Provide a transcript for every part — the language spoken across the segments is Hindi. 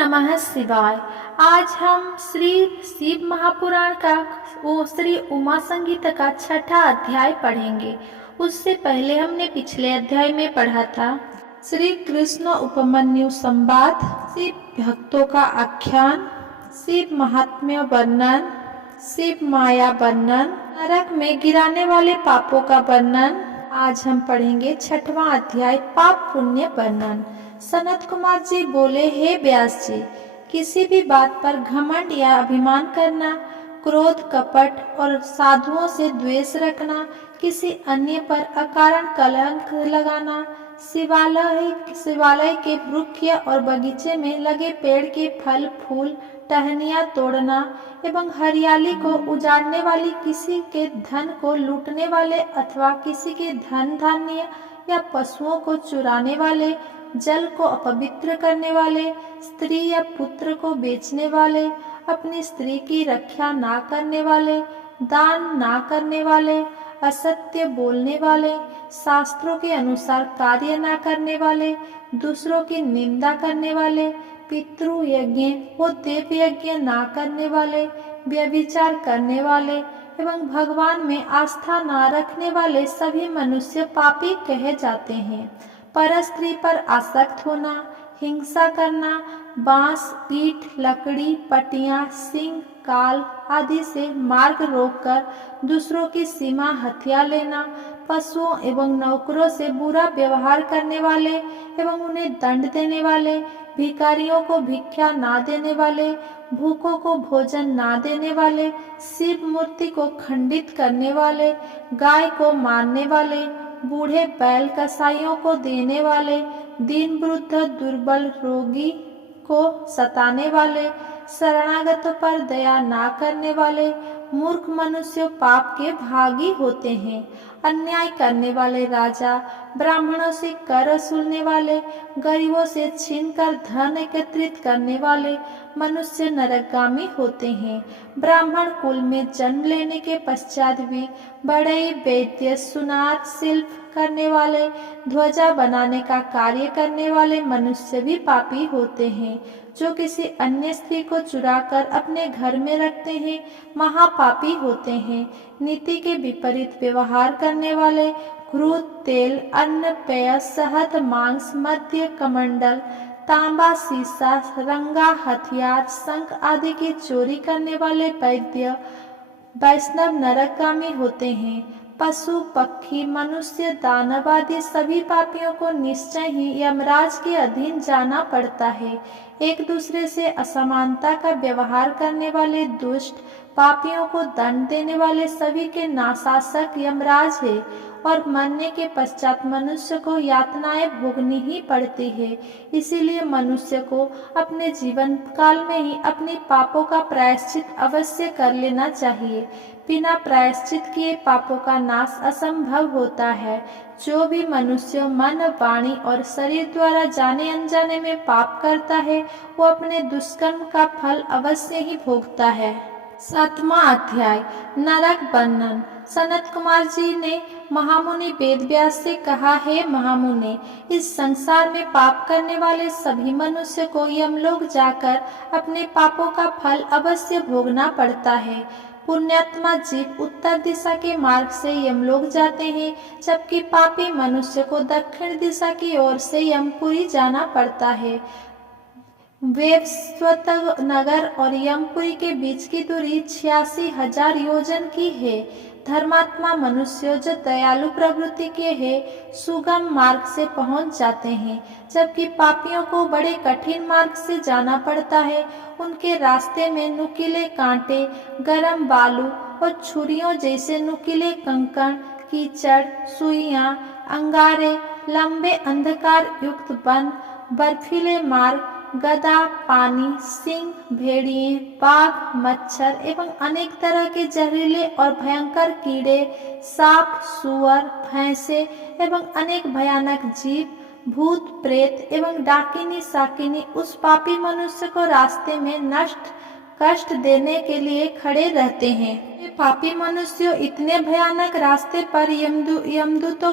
नमः शिवाय। आज हम श्री शिव महापुराण का श्री उमा संगीता का छठा अध्याय पढ़ेंगे। उससे पहले हमने पिछले अध्याय में पढ़ा था श्री कृष्ण उपमन्यु संवाद, शिव भक्तों का आख्यान, शिव महात्म्य वर्णन, शिव माया वर्णन, नरक में गिराने वाले पापों का वर्णन। आज हम पढ़ेंगे छठवां अध्याय पाप पुण्य वर्णन। सनत कुमार जी बोले, हे व्यास जी, किसी भी बात पर घमंड या अभिमान करना, क्रोध, कपट और साधुओं से द्वेष रखना, किसी अन्य पर अकारण कलंक लगाना, शिवालय के वृक्ष और बगीचे में लगे पेड़ के फल फूल टहनियाँ तोड़ना एवं हरियाली को उजाड़ने वाली, किसी के धन को लूटने वाले अथवा किसी के धन धान्य या पशुओं को चुराने वाले, जल को अपवित्र करने वाले, स्त्री या पुत्र को बेचने वाले, अपनी स्त्री की रक्षा ना करने वाले, दान ना करने वाले, असत्य बोलने वाले, शास्त्रों के अनुसार कार्य ना करने वाले, दूसरों की निंदा करने वाले, पितृ यज्ञ व देव यज्ञ ना करने वाले, व्यभिचार करने वाले एवं भगवान में आस्था ना रखने वाले सभी मनुष्य पापी कहे जाते हैं। पर स्त्री पर आसक्त होना, हिंसा करना, बांस, पीठ, लकड़ी, पटियां, सिंह, काल आदि से मार्ग रोककर दूसरों की सीमा हथिया लेना, पशुओं एवं नौकरों से बुरा व्यवहार करने वाले एवं उन्हें दंड देने वाले, भिखारियों को भिक्षा ना देने वाले, भूखों को भोजन ना देने वाले, शिव मूर्ति को खंडित करने वाले, गाय को मारने वाले, बूढ़े बैल कसाईयों को देने वाले, दीन वृद्ध दुर्बल रोगी को सताने वाले, शरणागतों पर दया ना करने वाले, मूर्ख मनुष्य पाप के भागी होते हैं। अन्याय करने वाले राजा, ब्राह्मणों से कर वसूलने वाले, गरीबों से छीनकर धन एकत्रित करने वाले मनुष्य नरकगामी होते हैं। ब्राह्मण कुल में जन्म लेने के पश्चात भी बढ़ई, वैद्य, सुनार, शिल्प करने वाले, ध्वजा बनाने का कार्य करने वाले मनुष्य भी पापी होते हैं। जो किसी अन्य स्त्री को चुराकर अपने घर में रखते हैं, महापापी होते हैं। नीति के विपरीत व्यवहार करने वाले, क्रूर, तेल, अन्न, पेय, शहद, मांस, मद्य, कमंडल, तांबा, सीसा, रंगा, हथियार, शंख आदि की चोरी करने वाले वैद्य, वैष्णव नरकगामी होते हैं। पशु, पक्षी, मनुष्य, दानव आदि सभी पापियों को निश्चय ही यमराज के अधीन जाना पड़ता है। एक दूसरे से असमानता का व्यवहार करने वाले दुष्ट पापियों को दंड देने वाले सभी के नाशासक यमराज है और मरने के पश्चात मनुष्य को यातनाएं भोगनी ही पड़ती है। इसीलिए मनुष्य को अपने जीवन काल में ही अपने पापों का प्रायश्चित अवश्य कर लेना चाहिए। बिना प्रायश्चित किए पापों का नाश असंभव होता है। जो भी मनुष्य मन, वाणी और शरीर द्वारा जाने अनजाने में पाप करता है, वो अपने दुष्कर्म का फल अवश्य ही भोगता है। सातवां अध्याय नरक वर्णन। सनत कुमार जी ने महामुनि वेदव्यास से कहा, हे महामुनि, इस संसार में पाप करने वाले सभी मनुष्य को यमलोक जाकर अपने पापों का फल अवश्य भोगना पड़ता है। पुण्यात्मा जीव उत्तर दिशा के मार्ग से यमलोक जाते हैं, जबकि पापी मनुष्य को दक्षिण दिशा की ओर से यमपुरी जाना पड़ता है। वैवस्वत नगर और यमपुरी के बीच की दूरी 86,000 योजन की है। धर्मात्मा मनुष्य जो दयालु प्रवृत्ति के हैं, सुगम मार्ग से पहुंच जाते हैं, जबकि पापियों को बड़े कठिन मार्ग से जाना पड़ता है। उनके रास्ते में नुकीले कांटे, गरम बालू और छुरियों जैसे नुकीले कंकड़, कीचड़, सुइयां, अंगारे, लंबे अंधकार युक्त वन, बर्फीले मार्ग, गदा, पानी, सिंह, भेड़िए, बाघ, मच्छर एवं अनेक तरह के जहरीले और भयंकर कीड़े, सांप, सुअर, भैंसे एवं अनेक भयानक जीव, भूत, प्रेत एवं डाकिनी साकिनी उस पापी मनुष्य को रास्ते में कष्ट देने के लिए खड़े रहते हैं। ये पापी मनुष्य इतने भयानक रास्ते पर यमदूतों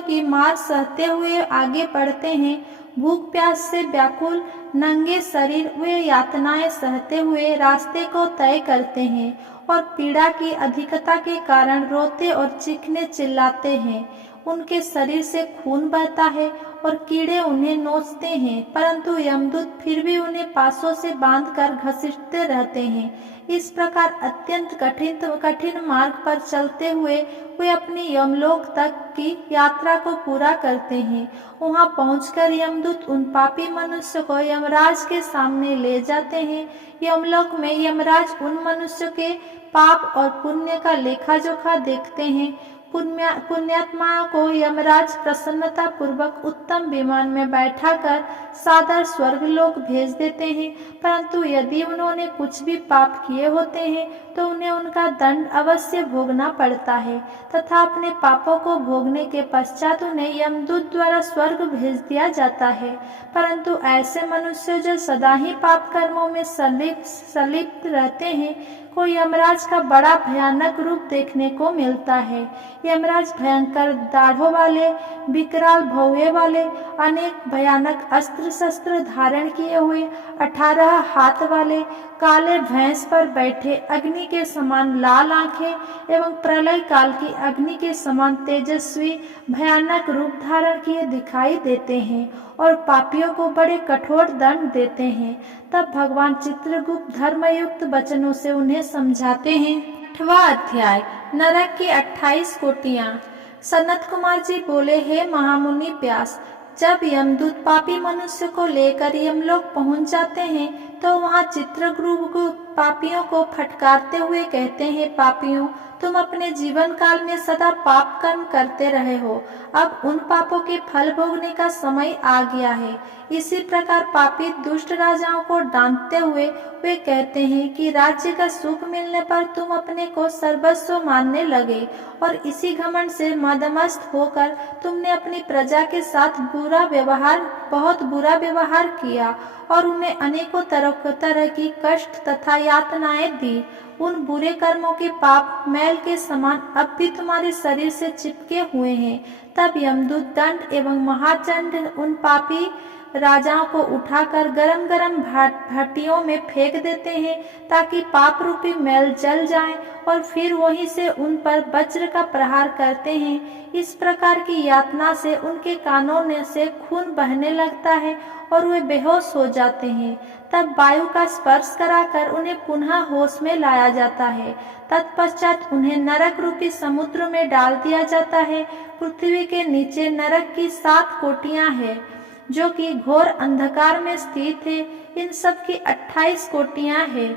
की मार सहते हुए आगे बढ़ते हैं। भूख प्यास से व्याकुल नंगे शरीर वे यातनाएं सहते हुए रास्ते को तय करते हैं और पीड़ा की अधिकता के कारण रोते और चीखने चिल्लाते हैं। उनके शरीर से खून बहता है और कीड़े उन्हें नोचते हैं, परंतु यमदूत फिर भी उन्हें पासों से बांधकर घसीटते रहते हैं। इस प्रकार अत्यंत कठिन मार्ग पर चलते हुए वे अपनी यमलोक तक की यात्रा को पूरा करते हैं। वहां पहुंचकर यमदूत उन पापी मनुष्य को यमराज के सामने ले जाते हैं। यमलोक में यमराज उन मनुष्य के पाप और पुण्य का लेखा जोखा देखते हैं। पुण्यात्माओं को यमराज प्रसन्नता पूर्वक उत्तम विमान में बैठाकर सादर स्वर्गलोक भेज देते हैं, परंतु यदि उन्होंने कुछ भी पाप किए होते हैं तो उन्हें उनका दंड अवश्य भोगना पड़ता है तथा अपने पापों को भोगने के पश्चात उन्हें यमदूत द्वारा स्वर्ग भेज दिया जाता है। परंतु ऐसे मनुष्य जो सदा ही पाप कर्मों में संलिप्त रहते हैं को यमराज का बड़ा भयानक रूप देखने को मिलता है। यमराज भयंकर दाढ़ों वाले, विकराल भौवे वाले, अनेक भयानक अस्त्र शस्त्र धारण किए हुए, 18 हाथ वाले, काले भैंस पर बैठे, अग्नि के समान लाल आंखें एवं प्रलय काल की अग्नि के समान तेजस्वी भयानक रूप धारण किए दिखाई देते हैं और पापियों को बड़े कठोर दंड देते हैं। तब भगवान चित्रगुप्त धर्मयुक्त वचनों से उन्हें समझाते हैं। 8वां अध्याय, नरक की 28 कोटियां। सनत कुमार जी बोले, हे महामुनि व्यास, जब यमदूत पापी मनुष्य को लेकर यमलोक पहुंच जाते हैं तो वहां चित्रगुप्त पापियों को फटकारते हुए कहते हैं, पापियों, तुम अपने जीवन काल में सदा पाप कर्म करते रहे हो, अब उन पापों के फल भोगने का समय आ गया है। इसी प्रकार पापी दुष्ट राजाओं को डांटते हुए वे कहते हैं कि राज्य का सुख मिलने पर तुम अपने को सर्वस्व मानने लगे और इसी घमंड से मदमस्त होकर तुमने अपनी प्रजा के साथ बहुत बुरा व्यवहार किया और उन्हें अनेकों तरह की कष्ट तथा यातनाएं दी। उन बुरे कर्मों के पाप मैल के समान अब भी तुम्हारे शरीर से चिपके हुए हैं। तब यमदूत दंड एवं महाचंड उन पापी राजाओं को उठाकर गरम गरम भट्टियों में फेंक देते हैं ताकि पाप रूपी मैल जल जाए और फिर वहीं से उन पर वज्र का प्रहार करते हैं। इस प्रकार की यातना से उनके कानों से खून बहने लगता है और वे बेहोश हो जाते हैं। तब वायु का स्पर्श कराकर उन्हें पुनः होश में लाया जाता है। तत्पश्चात उन्हें नरक रूपी समुद्र में डाल दिया जाता है। पृथ्वी के नीचे नरक की 7 कोटियां हैं जो कि घोर अंधकार में स्थित है। इन सब की 28 कोटियां हैं।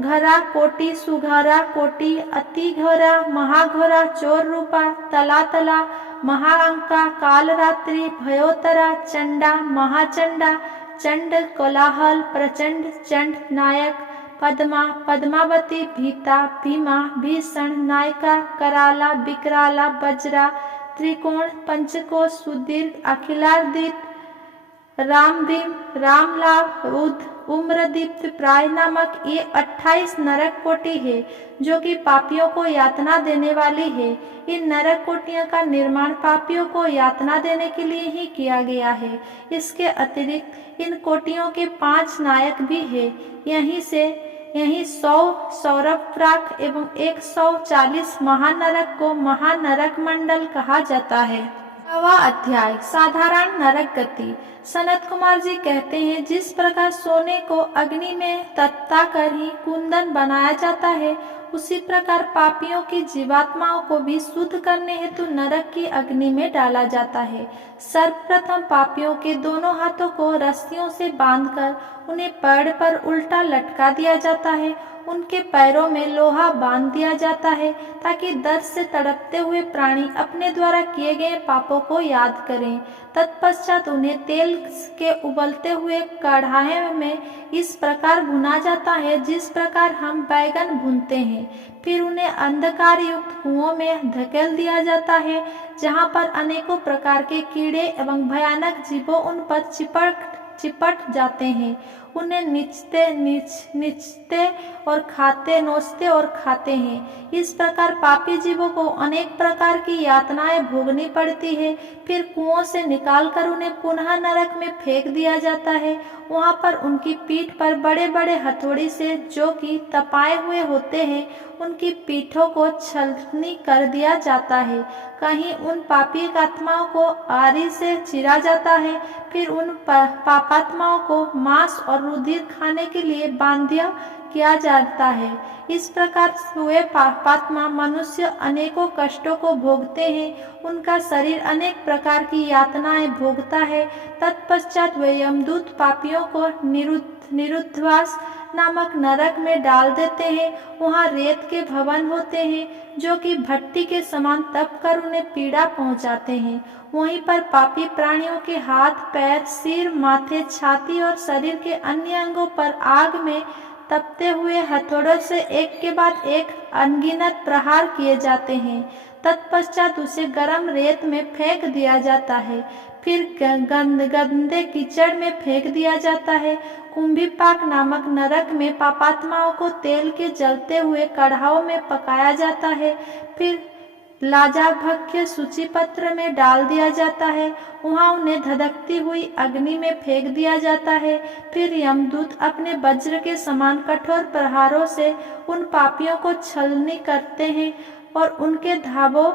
घरा कोटि, सुघरा कोटि, अति घोरा, महाघोरा, चोर रूपा, तला, महाअंका, कालरात्रि, भयोतरा, चंडा, महाचंडा, चंड, कोलाहल, प्रचंड, चंड, नायक, पद्मा, पद्मावती, भीता, भीमा, भीषण, नायिका, कराला, विकराला, वज्रा, त्रिकोण, पंचकोश, सुदीर्घ, अखिलार्दित, रामभीम, रामलाभ, उम्रदीप्त, प्राय नामक ये 28 नरक कोटि है जो कि पापियों को यातना देने वाली है। इन नरक कोटियों का निर्माण पापियों को यातना देने के लिए ही किया गया है। इसके अतिरिक्त इन कोटियों के 5 नायक भी है। यही 100 सौरभ एवं 140 महानरक को महानरक मंडल कहा जाता है। 9वां अध्याय, साधारण नरक गति। सनत कुमार जी कहते हैं, जिस प्रकार सोने को अग्नि में तत्ता कर ही कुंदन बनाया जाता है, उसी प्रकार पापियों की जीवात्माओं को भी शुद्ध करने हेतु नरक की अग्नि में डाला जाता है। सर्वप्रथम पापियों के दोनों हाथों को रस्सियों से बांधकर उन्हें पेड़ पर उल्टा लटका दिया जाता है। उनके पैरों में लोहा बांध दिया जाता है ताकि दर्द से तड़पते हुए प्राणी अपने द्वारा किए गए पापों को याद करें। तत्पश्चात उन्हें तेल के उबलते हुए कढ़ाई में इस प्रकार भुना जाता है जिस प्रकार हम बैगन भूनते हैं। फिर उन्हें अंधकार युक्त कुओं में धकेल दिया जाता है जहाँ पर अनेकों प्रकार के कीड़े एवं भयानक जीवों उन पर चिपट जाते हैं। उन्हें नीचते और नोचते और खाते हैं। इस प्रकार पापी जीवों को अनेक प्रकार की यातनाएं भोगनी पड़ती है। फिर कुओं से निकालकर उन्हें पुनः नरक में फेंक दिया जाता है। वहां पर उनकी पीठ पर बड़े बड़े हथौड़ी से, जो कि तपाए हुए होते हैं, उनकी पीठों को छलनी कर दिया जाता है। कहीं उन पापी आत्माओं को आरी से चीरा जाता है। फिर उन पापात्माओं को मांस और रुधिर खाने के लिए बांध्य किया जाता है। इस प्रकार वे पापात्मा मनुष्य अनेकों कष्टों को भोगते हैं। उनका शरीर अनेक प्रकार की यातनाएं भोगता है। तत्पश्चात वे यमदूत पापियों को निरुद्धवास नामक नरक में डाल देते हैं। वहाँ रेत के भवन होते हैं, जो कि भट्टी के समान तप कर उन्हें पीड़ा पहुंचाते हैं। वहीं पर पापी प्राणियों के हाथ, पैर, सिर, माथे, छाती और शरीर के अन्य अंगों पर आग में तपते हुए हथौड़ों से एक के बाद एक अनगिनत प्रहार किए जाते हैं। तत्पश्चात उसे गर्म रेत में फेंक दिया जाता है। फिर गंदे कीचड़ में फेंक दिया जाता है। कुंभीपाक नामक नरक में पापात्माओं को तेल के जलते हुए कढ़ाओं में पकाया जाता है। फिर लाजाभक्ष्य सूची पत्र में डाल दिया जाता है। वहां उन्हें धधकती हुई अग्नि में फेंक दिया जाता है। फिर यमदूत अपने वज्र के समान कठोर प्रहारों से उन पापियों को छलनी करते हैं और उनके धाबों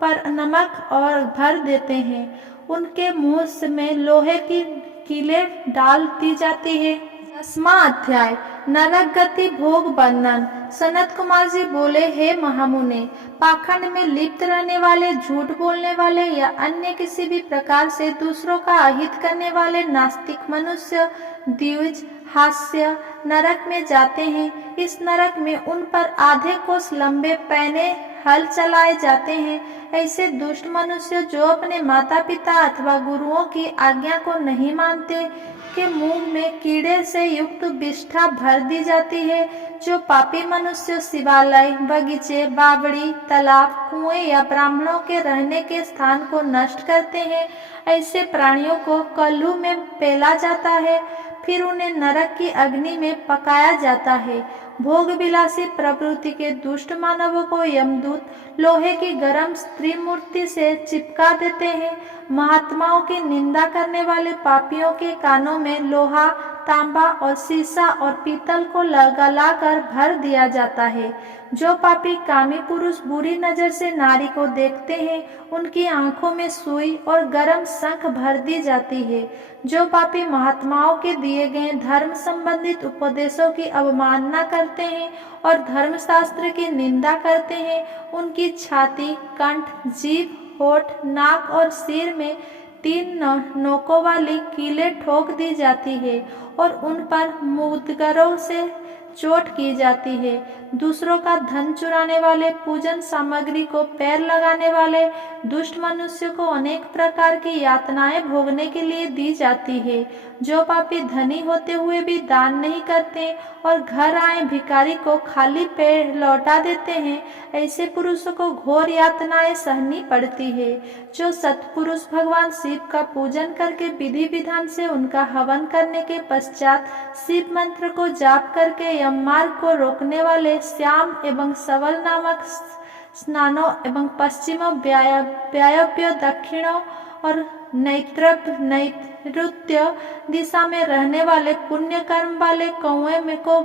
पर नमक और भर देते हैं। उनके मुंह में लोहे की कीलें डाल दी जाती है। 10वां अध्याय, नरक गति भोग वर्णन। सनत कुमार जी बोले, हे महामुने, पाखंड में लिप्त रहने वाले, झूठ बोलने वाले या अन्य किसी भी प्रकार से दूसरों का अहित करने वाले नास्तिक मनुष्य द्विज हास्य नरक में जाते हैं। इस नरक में उन पर आधे कोस लंबे पैने हल चलाए जाते हैं। ऐसे दुष्ट मनुष्य जो अपने माता पिता अथवा गुरुओं की आज्ञा को नहीं मानते, के मुंह में कीड़े से युक्त विष्ठा भर दी जाती है। जो पापी मनुष्य शिवालय, बगीचे, बावड़ी, तालाब, कुएं या ब्राह्मणों के रहने के स्थान को नष्ट करते हैं, ऐसे प्राणियों को कल्लू में पेला जाता है। फिर उन्हें नरक की अग्नि में पकाया जाता है। भोग विलासी प्रवृत्ति के दुष्ट मानवों को यमदूत लोहे की गर्म स्त्री मूर्ति से चिपका देते हैं। महात्माओं की निंदा करने वाले पापियों के कानों में लोहा, तांबा और सीसा और पीतल को लगाकर भर दिया जाता है। जो पापी कामी पुरुष बुरी नजर से नारी को देखते हैं, उनकी आंखों में सुई और गर्म शंख भर दी जाती है। जो पापी महात्माओं के दिए गए धर्म संबंधित उपदेशों की अवमानना करते हैं और धर्मशास्त्र की निंदा करते हैं, उनकी छाती, कंठ, जीभ, होठ, नाक और सिर में 3 नोकों वाली कीलें ठोक दी जाती है और उन पर मुद्गरों से चोट की जाती है। दूसरों का धन चुराने वाले, पूजन सामग्री को पैर लगाने वाले दुष्ट मनुष्य को अनेक प्रकार की यातनाएं भोगने के लिए दी जाती है। जो पापी धनी होते हुए भी दान नहीं करते और घर आए भिखारी को खाली पेट लौटा देते हैं, ऐसे पुरुषों को घोर यातनाएं सहनी पड़ती है। जो सत्पुरुष भगवान शिव का पूजन करके विधि विधान से उनका हवन करने के पश्चात शिव मंत्र को जाप करके यममार्ग को रोकने वाले श्याम एवं सबल नामक स्नानों एवं पश्चिमों, वायव्य, दक्षिणों और नैऋत्य दिशा में रहने वाले पुण्य कर्म वाले कौए में को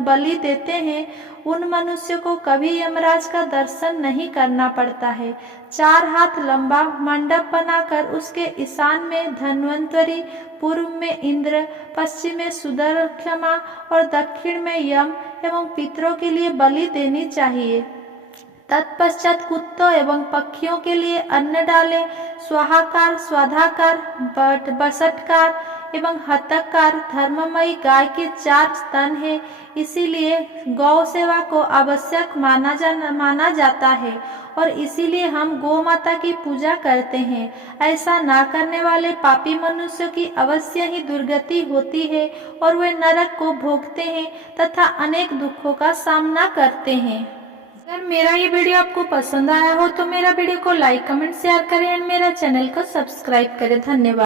बलि देते हैं, उन मनुष्य को कभी यमराज का दर्शन नहीं करना पड़ता है। 4 हाथ लंबा मंडप बनाकर उसके ईशान में धन्वंतरी, पूर्व में इंद्र, पश्चिम में सुदर्शमा और दक्षिण में यम एवं पितरों के लिए बलि देनी चाहिए। तत्पश्चात कुत्तों एवं पक्षियों के लिए अन्न डालें। स्वाहाकार, स्वाधाकार, बसटकार एवं हतकार धर्ममयी गाय के 4 स्तन है, इसीलिए गौ सेवा को आवश्यक माना जाता है और इसीलिए हम गौ माता की पूजा करते हैं। ऐसा ना करने वाले पापी मनुष्यों की अवश्य ही दुर्गति होती है और वे नरक को भोगते हैं तथा अनेक दुखों का सामना करते हैं। अगर मेरा ये वीडियो आपको पसंद आया हो तो मेरा वीडियो को लाइक, कमेंट, शेयर करें और मेरा चैनल को सब्सक्राइब करें। धन्यवाद।